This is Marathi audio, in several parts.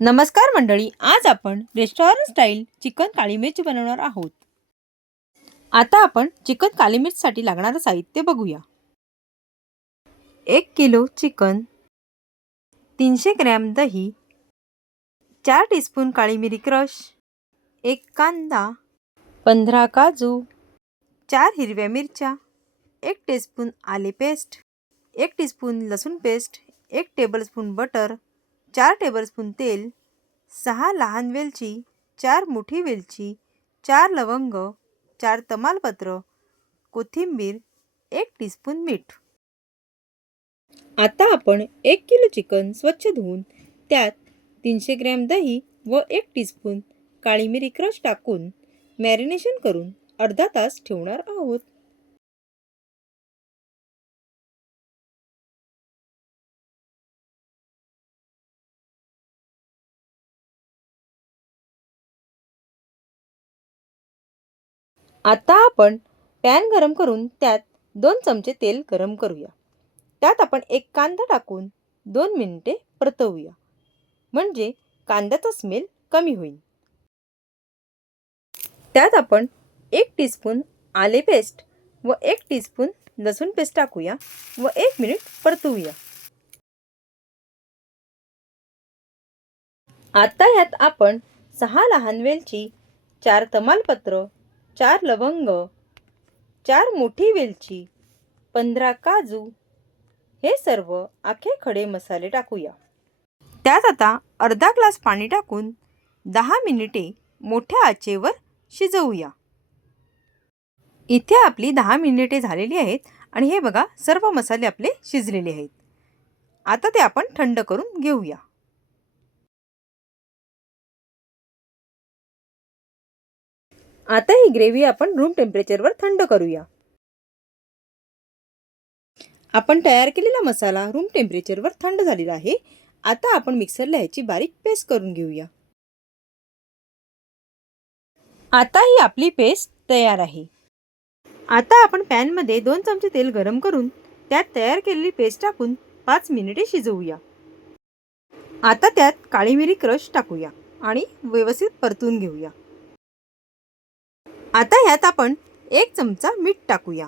नमस्कार मंडळी, आज आपण रेस्टॉरंट स्टाईल चिकन काळी मिर्च बनवणार आहोत। आता आपण चिकन काळी मिर्चसाठी लागणारे साहित्य बघूया। 1 किलो चिकन, 300 ग्रॅम दही, 4 टीस्पून काळी मिरी क्रश, 1 कांदा, 15 काजू, 4 हिरव्या मिरच्या, 1 टीस्पून आले पेस्ट, 1 टीस्पून लसूण पेस्ट, 1 टेबलस्पून बटर, 4 टेबलस्पून तेल, 6 लहान वेलची, 4 मोठी वेलची, 4 लवंग, 4 तमालपत्र, कोथिंबीर, 1 टीस्पून मीठ। आता आपण 1 किलो चिकन स्वच्छ धुवून त्यात 300 ग्रॅम दही व 1 टीस्पून काळी मिरी क्रश टाकून मॅरिनेशन करून अर्धा तास ठेवणार आहोत। आता आपण पॅन गरम करून त्यात 2 चमचे तेल गरम करूया। त्यात आपण 1 कांदा टाकून 2 मिनिटे परतवूया, म्हणजे कांद्याचा स्मेल कमी होईल। त्यात आपण 1 टीस्पून आले पेस्ट व 1 टीस्पून लसूण पेस्ट टाकूया व 1 मिनिट परतवूया। आता यात आपण 6 लहान वेलची, 4 तमालपत्र, 4 लवंग, 4 मोठी वेलची, 15 काजू हे सर्व आखे खडे मसाले टाकूया। त्यात आता अर्धा ग्लास पाणी टाकून 10 मिनिटे मोठ्या आचेवर शिजवूया। इथे आपली 10 मिनिटे झालेली आहेत आणि हे बघा सर्व मसाले आपले शिजलेले आहेत। आता ते आपण थंड करून घेऊया। आता ही ग्रेव्ही आपण रूम टेम्परेचरवर थंड करूया। आपण तयार केलेला मसाला रूम टेम्परेचरवर थंड झालेला आहे। आता आपण मिक्सरला याची बारीक पेस्ट करून घेऊया। आता ही आपली पेस्ट तयार आहे। आता आपण पॅन मध्ये 2 चमचे तेल गरम करून त्यात तयार केलेली पेस्ट टाकून 5 मिनिटे शिजवूया। आता त्यात काळी मिरी क्रश टाकूया आणि व्यवस्थित परतून घेऊया। आता ह्यात आपण 1 चमचा मीठ टाकूया।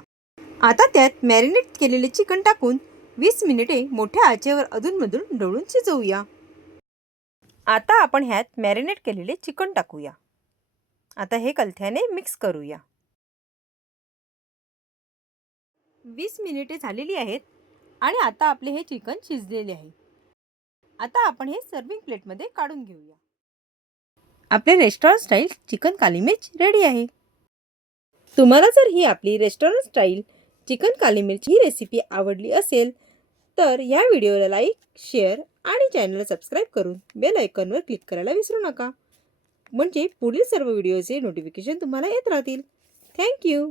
आता त्यात मॅरिनेट केलेले चिकन टाकून 20 मिनिटे मोठ्या आचेवर अधूनमधून ढवळून शिजवूया। आता आपण ह्यात मॅरिनेट केलेले चिकन टाकूया। आता हे कलथ्याने मिक्स करूया। 20 मिनिटे झालेली आहेत आणि आता आपले हे चिकन शिजलेले आहे। आता आपण हे सर्विंग प्लेटमध्ये काढून घेऊया। आपले रेस्टॉरंट स्टाईल चिकन काली मिर्च रेडी आहे। तुम्हाला जर ही आपली रेस्टॉरंट स्टाईल चिकन काली मिर्च ही रेसिपी आवडली असेल तर या व्हिडिओला लाईक, शेअर आणि चॅनलला सबस्क्राईब करून बेल आयकॉनवर क्लिक करायला विसरू नका, म्हणजे पुढील सर्व व्हिडिओचे नोटिफिकेशन तुम्हाला येत राहतील। Thank you.